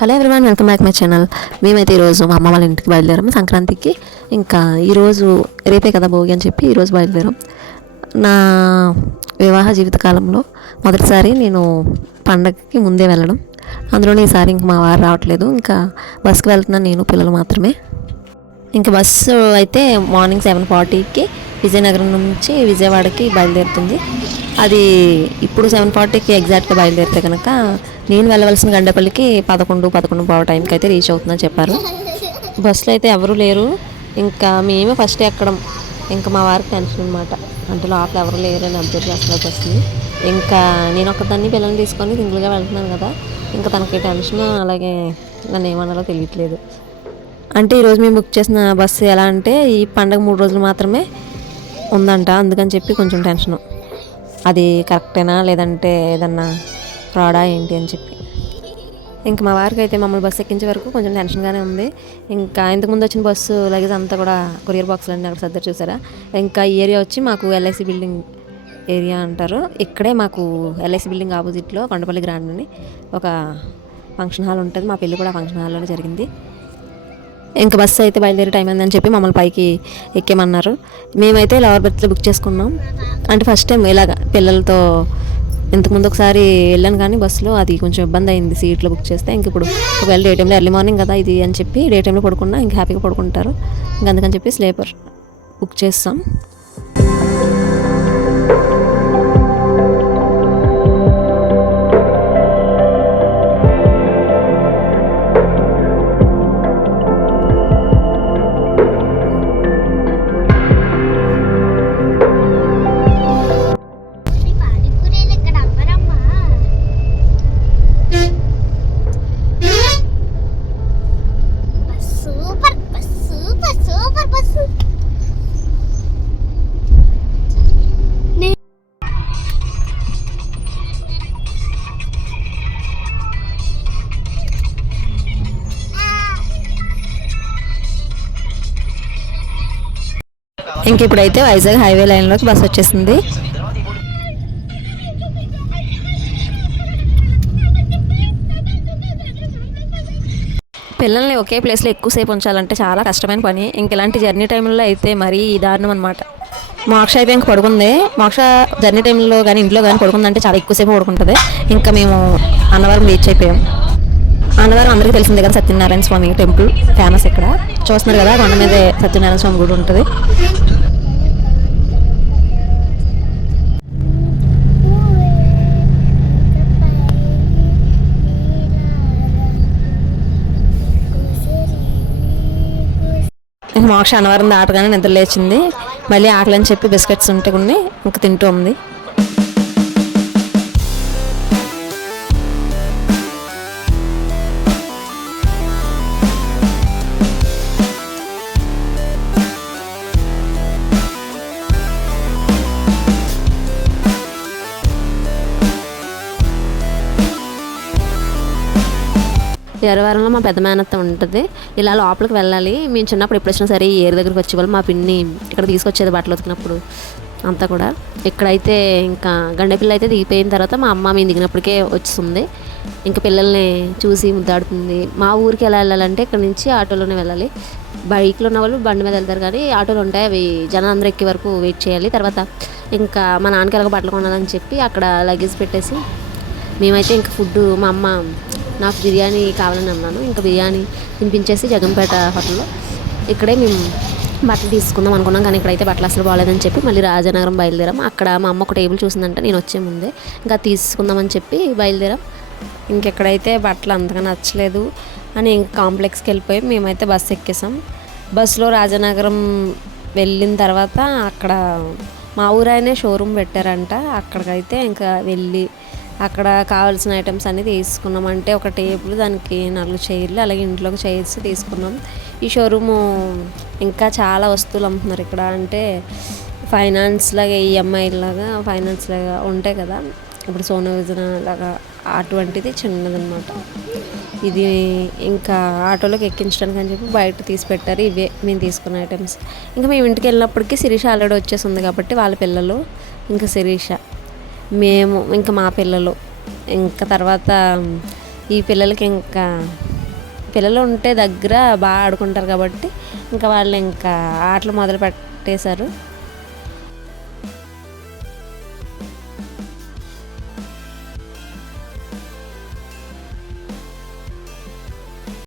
Hello everyone welcome back my channel. మేమైతే ఈరోజు మా అమ్మ వాళ్ళ ఇంటికి బయలుదేరాము సంక్రాంతికి. ఇంకా ఈరోజు రేపే కదా భోగి అని చెప్పి ఈరోజు బయలుదేరాం. నా వివాహ జీవితకాలంలో మొదటిసారి నేను పండగకి ముందే వెళ్ళడం. అందులోనే ఈసారి ఇంక మా వారు రావట్లేదు. ఇంకా బస్కి వెళ్తున్నాను నేను పిల్లలు మాత్రమే. ఇంకా బస్సు అయితే మార్నింగ్ సెవెన్ ఫార్టీకి విజయనగరం నుంచి విజయవాడకి బయలుదేరుతుంది. అది ఇప్పుడు సెవెన్ ఫార్టీకి ఎగ్జాక్ట్గా బయలుదేరితే కనుక నేను వెళ్ళవలసిన గండపల్లికి పదకొండు పదకొండు పావు టైంకి అయితే రీచ్ అవుతుందని చెప్పారు. బస్సులో అయితే ఎవరు లేరు. ఇంకా మేమే ఫస్ట్ ఎక్కడం. ఇంకా మా వారికి టెన్షన్ అనమాట అంటే లోపల ఎవరు లేరని అబ్జర్వ్ చేస్తున్నారు బస్సుని. ఇంకా నేను ఒక్కదాన్ని పిల్లల్ని తీసుకొని సింగిల్గా వెళ్తున్నాను కదా. ఇంకా తనకి టెన్షన్ అలాగే నన్ను ఏమన్నారో తెలియట్లేదు. అంటే ఈరోజు మేము బుక్ చేసిన బస్సు ఎలా అంటే ఈ పండగ మూడు రోజులు మాత్రమే ఉందంట. అందుకని చెప్పి కొంచెం టెన్షను. అది కరెక్టేనా? లేదంటే ఏదన్నా ఫ్రాడా ఏంటి అని చెప్పి. ఇంకా మా వారికి అయితే మమ్మల్ని బస్సు ఎక్కించే వరకు కొంచెం టెన్షన్గానే ఉంది. ఇంకా ఇంతకుముందు వచ్చిన బస్సు లగేజ్ అంతా కూడా కొరియర్ బాక్స్లు అన్నీ అక్కడ సర్దర్ చూసారా? ఇంకా ఈ ఏరియా వచ్చి మాకు ఎల్ఐసి బిల్డింగ్ ఏరియా అంటారు. ఇక్కడే మాకు ఎల్ఐసి బిల్డింగ్ ఆపోజిట్లో కొండపల్లి గ్రాండ్ అని ఒక ఫంక్షన్ హాల్ ఉంటుంది. మా పెళ్ళి కూడా ఫంక్షన్ హాల్లోనే జరిగింది. ఇంకా బస్సు అయితే బయలుదేరే టైం అయిందని చెప్పి మమ్మల్ని పైకి ఎక్కేమన్నారు. మేమైతే లవర్ బర్త్లో బుక్ చేసుకున్నాం. అంటే ఫస్ట్ టైం ఇలాగ పిల్లలతో ఇంతకుముందు ఒకసారి వెళ్ళాను కానీ బస్సులో అది కొంచెం ఇబ్బంది అయింది సీట్లో బుక్ చేస్తే. ఇంక ఇప్పుడు ఒకవేళ డే టైంలో ఎర్లీ మార్నింగ్ కదా ఇది అని చెప్పి డే టైంలో పడుకున్నా ఇంకా హ్యాపీగా పడుకుంటారు. ఇంక అందుకని చెప్పి స్లీపర్ బుక్ చేస్తాం. ఇంక ఇప్పుడైతే వైజాగ్ హైవే లైన్లోకి బస్సు వచ్చేసింది. పిల్లల్ని ఒకే ప్లేస్లో ఎక్కువసేపు ఉంచాలంటే చాలా కష్టమైన పని. ఇంక ఇలాంటి జర్నీ టైంలో అయితే మరీ దారుణం అనమాట మోక్ష అయితే ఇంక పడుకుంది. మోక్ష జర్నీ టైంలో కానీ ఇంట్లో కానీ పడుకుందంటే చాలా ఎక్కువసేపు పడుకుంటుంది. ఇంకా మేము అన్నవరం రీచ్ అయిపోయాం. అన్నవరం అందరికీ తెలిసిందే కదా సత్యనారాయణ స్వామి టెంపుల్ ఫేమస్ ఇక్కడ. చూస్తున్నారు కదా కొండ మీదే సత్యనారాయణ స్వామి గుడి ఉంటుంది. ఇంక మోక్ష అన్నవరం దాటగానే నిద్ర లేచింది. మళ్ళీ ఆకలి అని చెప్పి బిస్కెట్స్ ఉంటే కొన్ని ఇంక తింటూ ఉంది. ఎరవరంలో మా పెద్ద మేనత్త ఉంటుంది. ఇలా లోపలికి వెళ్ళాలి. మేము చిన్నప్పుడు ఎప్పుడు వచ్చినా సరే ఏరు దగ్గరికి వచ్చేవాళ్ళు. మా పిన్ని ఇక్కడ తీసుకొచ్చేది బట్టలు ఉతికినప్పుడు అంతా కూడా. ఇక్కడైతే ఇంకా గండపిల్ల అయితే దిగిపోయిన తర్వాత మా అమ్మ మేము దిగినప్పటికే వస్తుంది ఇంకా పిల్లల్ని చూసి ముద్దాడుతుంది. మా ఊరికి ఎలా వెళ్ళాలంటే ఇక్కడ నుంచి ఆటోలోనే వెళ్ళాలి. బైక్లో ఉన్న వాళ్ళు బండి మీద వెళ్తారు కానీ ఆటోలు ఉంటాయి. అవి జనం అందరూ ఎక్కే వరకు వెయిట్ చేయాలి. తర్వాత ఇంకా మా నాన్నకి ఎలాగో బట్టలు కొనాలని చెప్పి అక్కడ లగేజ్ పెట్టేసి మేమైతే ఇంకా ఫుడ్ మా అమ్మ నాకు బిర్యానీ కావాలని అన్నాను. ఇంకా బిర్యానీ తినిపించేసి జగంపేట హోటల్లో ఇక్కడే మేము బట్టలు తీసుకుందాం అనుకున్నాం. కానీ ఇక్కడైతే బట్టలు అసలు బాగాలేదని చెప్పి మళ్ళీ రాజనగరం బయలుదేరాం. అక్కడ మా అమ్మ ఒక టేబుల్ చూసిందంటే నేను వచ్చే ముందే. ఇంకా తీసుకుందామని చెప్పి బయలుదేరాం. ఇంకెక్కడైతే బట్టలు అంతగా నచ్చలేదు అని ఇంకా కాంప్లెక్స్కి వెళ్ళిపోయి మేమైతే బస్సు ఎక్కేసాం. బస్సులో రాజనగరం వెళ్ళిన తర్వాత అక్కడ మా ఊరైనే షోరూమ్ పెట్టారంట. అక్కడికైతే ఇంకా వెళ్ళి అక్కడ కావాల్సిన ఐటమ్స్ అన్నీ తీసుకున్నాం. అంటే ఒక టేబుల్ దానికి నాలుగు చైర్లు అలాగే ఇంట్లోకి చైర్స్ తీసుకున్నాం. ఈ షోరూము ఇంకా చాలా వస్తువులు అమ్ముతున్నారు ఇక్కడ. అంటే ఫైనాన్స్ లాగా ఈఎంఐ లాగా ఫైనాన్స్ లాగా ఉంటాయి కదా. ఇప్పుడు సోనా విజన లాగా అటువంటిది చిన్నదనమాట ఇది ఇంకా ఆటోలోకి ఎక్కించడానికి అని చెప్పి బయట తీసి పెట్టారు. ఇవే మేము తీసుకున్న ఐటమ్స్ ఇంకా మేము ఇంటికి వెళ్ళినప్పటికీ శిరీష ఆల్రెడీ వచ్చేసింది కాబట్టి వాళ్ళ పిల్లలు ఇంకా శిరీష. మేము ఇంకా మా పిల్లలు. ఇంకా తర్వాత ఈ పిల్లలకి ఇంకా పిల్లలు ఉంటే దగ్గర బాగా ఆడుకుంటారు కాబట్టి ఇంకా వాళ్ళు ఇంకా ఆటలు మొదలు పెట్టేశారు.